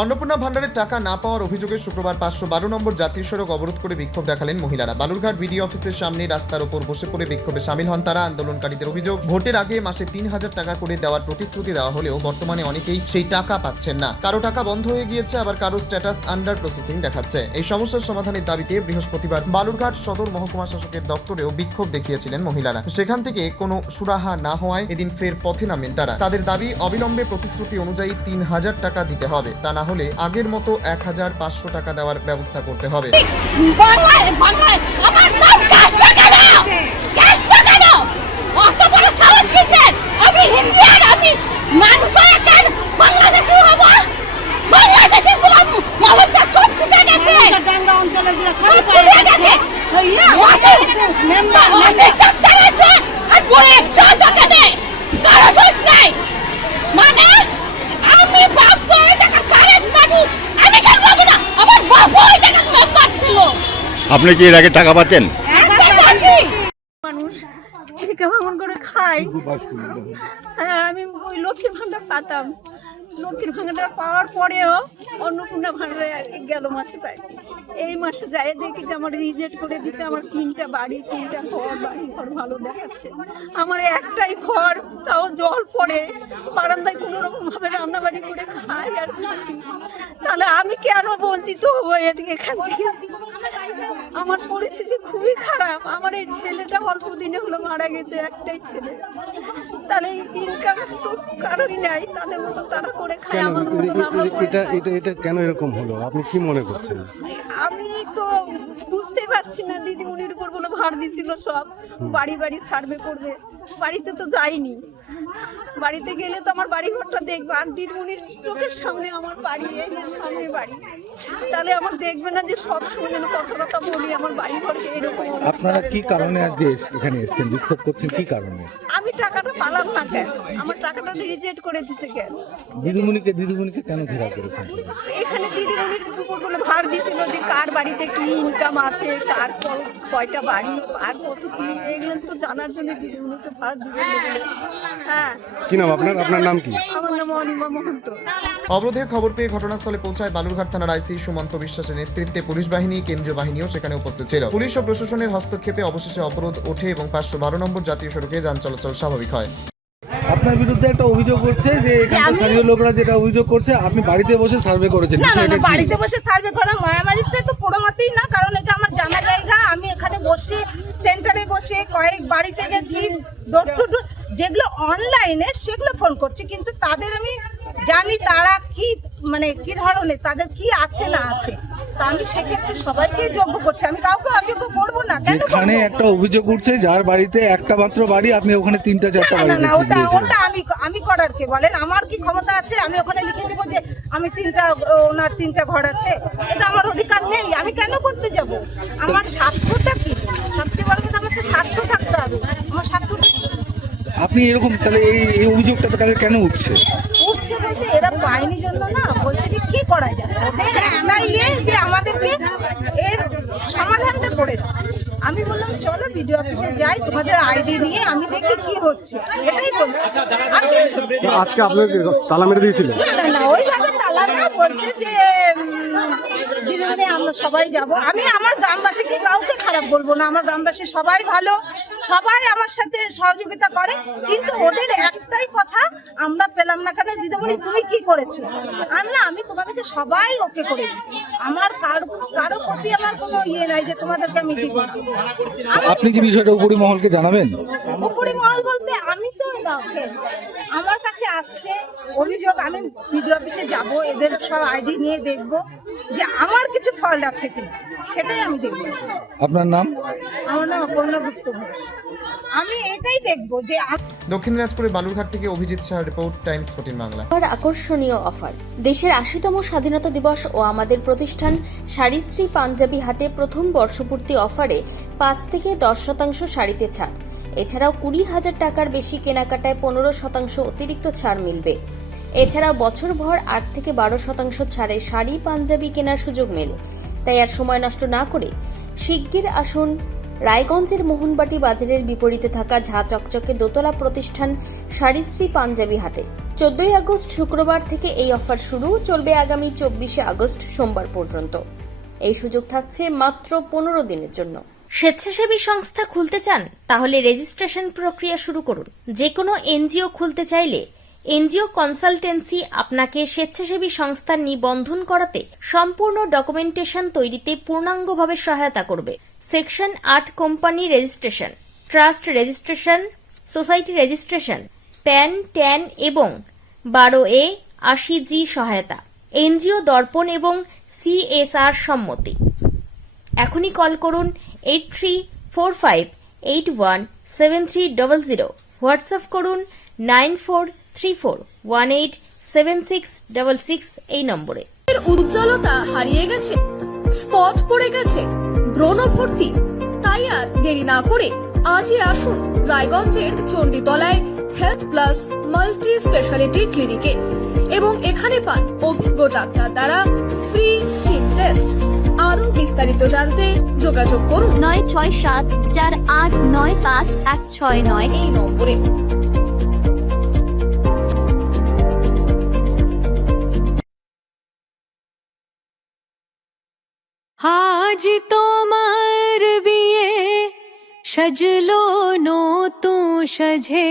অন্নপূর্ণা ভান্ডারের টাকা না পাওয়ার অভিযোগে শুক্রবার 512 নম্বর জাতীয় সড়ক অবরোধ করে বিক্ষোভ দেখালেন মহিলারা। বালুরঘাট বিডিও অফিসের সামনে রাস্তার ওপর বসে পড়ে বিক্ষোভে সামিল হন তারা। আন্দোলনকারীদের অভিযোগ, ভোটের আগে মাসে 3000 টাকা করে দেওয়ার প্রতিশ্রুতি দেওয়া হলেও বর্তমানে অনেকেই সেই টাকা পাচ্ছেন না। কারো টাকা বন্ধ হয়ে গিয়েছে, আবার কারো স্ট্যাটাস আন্ডার প্রসেসিং দেখাচ্ছে। এই সমস্যার সমাধানের দাবিতে বৃহস্পতিবার বালুরঘাট সদর মহকুমা শাসকের দপ্তরেও বিক্ষোভ দেখিয়েছিলেন মহিলারা। সেখান থেকে কোনো সুরাহা না হওয়ায় এদিন ফের পথে নামেন তারা। তাদের দাবি, অবিলম্বে প্রতিশ্রুতি অনুযায়ী 3000 টাকা দিতে হবে, তা না হলে আগের মতো 1500 টাকা দেওয়ার ব্যবস্থা করতে হবে। আপনি কি এর আগে টাকা পাচ্ছেন? মানুষ কেমন করে খায়। হ্যাঁ, আমি ওই লক্ষ্মীর ভান্ডার পাতাম। লক্ষ্মীর ভান্ডার পাওয়ার পরেও অন্নপূর্ণা ভান্ডারে গেল মাসে পাইছি। এই মাসে যাই দেখি যে আমার রিজেক্ট করে দিচ্ছে। আমার 3টা বাড়ি, 3টা ঘর, বাড়ি ঘর ভালো দেখাচ্ছে। আমার একটাই ঘর, তাও জল পড়ে, বারান্দায় কোনো রকম ভাবে রান্নাবাড়ি করে খাই আর থাকি। তাহলে আমি কেন বঞ্চিত হবো এখান থেকে? আমার পরিস্থিতি খুবই খারাপ। আমার এই ছেলেটা অল্প দিনে হলো মারা গেছে, একটাই ছেলে। তাহলে ইনকাম তো কারোই নাই, তাদের মতো তারা করে খায়। আমার এটা কেন এরকম হলো, আপনি কি মনে করছেন? আমি তো বুঝতে পারছি না। দিদিমণির উপর বলে ভার দিছিল সব, বাড়ি বাড়ি সার্ভে করবে। বাড়িতে তো যাইনি, বাড়িতে গেলে তো আমার বাড়ি ঘরটা দেখবে। আর দিদিমণির চোখের সামনে আমার বাড়ি, এই যে সামনে বাড়ি, তাহলে আমার দেখবে না যে সব সময় কথা বলি আমার বাড়ি ঘরকে এরকম। আপনারা কি কারণে আজকে এখানে এসেছেন, বিক্ষোভ করছেন কি কারণে? আমি টাকাটা পালাম না কেন? আমার টাকাটা রিজেক্ট করে দিছে কেন? দিদিমণিকে কেন ঘেরাও করেছেন? এখানে দিদিমণির উপর বলে ভার দিছিল যে কার বাড়িতে কি ইনকাম আছে, কার কয়টা বাড়ি, আর কত কি, এগুলো তো জানার জন্য দিদিমণিকে ভার দিছিল। হ্যাঁ, কি নাম আপনার নাম কি? আমার নাম অনিমা মহন্ত। অবরোধের খবর পেয়ে ঘটনাস্থলে পৌঁছায় বালুরঘাট থানার আইসি সুমন্ত বিশ্বাসের নেতৃত্বে পুলিশ বাহিনী, কেন্দ্রীয় বাহিনীও সেখানে উপস্থিত ছিল। পুলিশ ও প্রশাসনের হস্তক্ষেপে অবশেষে অবরোধ ওঠে এবং 512 নম্বর জাতীয় সড়কে যান চলাচল স্বাভাবিক হয়। আপনার বিরুদ্ধে একটা অভিযোগ করছে যে এখানকার স্থানীয় লোকরা যেটা অভিযোগ করছে, আপনি বাড়িতে বসে সার্ভে করেছেন। না, বাড়িতে বসে সার্ভে করা মায়ামারিতে তো কোনো মতেই না, কারণ এটা আমার জানা জায়গা। আমি এখানে বসে সেন্টারে বসে কয়েক বাড়িতে গেছি, ডোর টু ডোর, যেগুলো অনলাইনে সেগুলো ফোন করছি, কিন্তু তাদের আমি জানি তারা কি কি ধরনের, তাদের কি আছে না আছে। তা আমি সেক্ষেত্রে সবাইকে যোগ্য করছি, আমি কাউকে অযোগ্য করবো না। যেখানে একটা অভিযোগ উঠছে যার বাড়িতে একটা মাত্র বাড়ি, আপনি ওখানে 3টা 4টা বাড়ি। না, ওটা আমি করার কে বলেন? আমার কি ক্ষমতা আছে আমি ওখানে লিখে দেবো যে আমি ওনার 3টা ঘর আছে? এটা আমার অধিকার নেই। আমি কেন করতে যাব? আমার স্বার্থটা কি? সবচেয়ে বড় কথা, আমার তো স্বার্থ থাকতে হবে। আমার স্বার্থটা কি? আপনি এরকম তাহলে এই অভিযোগটা তাহলে কেন উঠছে বলতে এরা পায়নি জন্য না, বলছে যে কি করা যায়। ওদের একটাই যে আমাদেরকে এর সমাধানটা করে দাও। আমি বললাম চলো বিডিও অফিসে যাই, তোমাদের আইডি নিয়ে আমি দেখি কি হচ্ছে, এটাই বলছি। আর কিছু আজকে আপনার তালা মেরে দিয়েছিল? না, ওইভাবে তালা না, বলছে যে দিদিমণি আমরা সবাই যাব। আমি আমার গ্রামবাসীকে কাউকে খারাপ বলবো না, আমার গ্রামবাসী সবাই ভালো, সবাই আমার সাথে সহযোগিতা করে। কিন্তু ওদের একটাই কথা, আমরা পেলাম না কেন? দিদিমণি তুমি কি করেছো? আমি তোমাদেরকে সবাই ওকে করে দিচ্ছি। আমার কারো প্রতি আমার কোনো ইয়ে নাই যে তোমাদেরকে আমি দিব। আপনি কি বিষয়টা উপরি মহলকে জানাবেন? উপরি মহল বলতে আমি তো আমার কাছে আসছে অভিযোগ, আমি বিডিও অফিসে যাব, এদের সব আইডি নিয়ে দেখব যে আমার কিছু ফল্ট আছে কিনা, সেটাই আমি দেখব। আপনার নাম? আমার নাম অপর্ণা গুপ্ত। আমি এটাই দেখব যে দক্ষিণ দিনাজপুরের বালুরঘাট থেকে অভিজিৎ শাহ রিপোর্ট, টাইমস 14 বাংলা। আকর্ষণীয় অফার। দেশের 80তম স্বাধীনতা দিবস ও আমাদের প্রতিষ্ঠান শাড়িশ্রী পাঞ্জাবি হাটে প্রথম বর্ষপূর্তি অফারে 5 থেকে 10% শাড়িতে ছাড়। এছাড়াও 20,000 টাকার বেশি কেনাকাটায় 15% অতিরিক্ত ছাড় মিলবে। এছাড়াও বছরভর 8 থেকে 12% ছাড়ে শাড়ি পাঞ্জাবি কেনার সুযোগ মেলে। তাই আর সময় নষ্ট না করে শিগগির আসুন রায়গঞ্জের মোহনবাটি বাজারের বিপরীতে থাকা ঝা চকচকে দোতলা প্রতিষ্ঠান শাড়িশ্রী পাঞ্জাবি হাটে। 14ই আগস্ট শুক্রবার থেকে এই অফার শুরু, চলবে আগামী 24শে আগস্ট সোমবার পর্যন্ত। এই সুযোগ থাকছে মাত্র 15 দিনের জন্য। স্বেচ্ছাসেবী সংস্থা খুলতে চান? তাহলে রেজিস্ট্রেশন প্রক্রিয়া শুরু করুন। যে কোনো এনজিও খুলতে চাইলে এনজিও কনসালটেন্সি আপনাকে স্বেচ্ছাসেবী সংস্থার নিবন্ধন করাতে সম্পূর্ণ ডকুমেন্টেশন তৈরিতে পূর্ণাঙ্গভাবে সহায়তা করবে। Section 8 company registration, trust registration, society registration, pan, tan এবং 12A 80G সহায়তা, এনজিও দর্পণ এবং CSR সম্মতি। এখনই কল করুন 8345817300, হোয়াটসঅ্যাপ করুন 9434187666 এই নম্বরে। এর উজ্জ্বলতা হারিয়ে গেছে, স্পট পড়ে গেছে, ব্রণ ভর্তি, তাই আর দেরি না করে আজই আসুন রায়গঞ্জের চণ্ডীতলায় হেলথ প্লাস মাল্টি স্পেশালিটি ক্লিনিকে এবং এখানে পান অভিজ্ঞ ডাক্তার দ্বারা ফ্রি স্কিন টেস্ট। আরো বিস্তারিত জানতে যোগাযোগ করুন 9674895169 এই নম্বরে। আজ তোমার বিয়ে সাজলো নতুন সাজে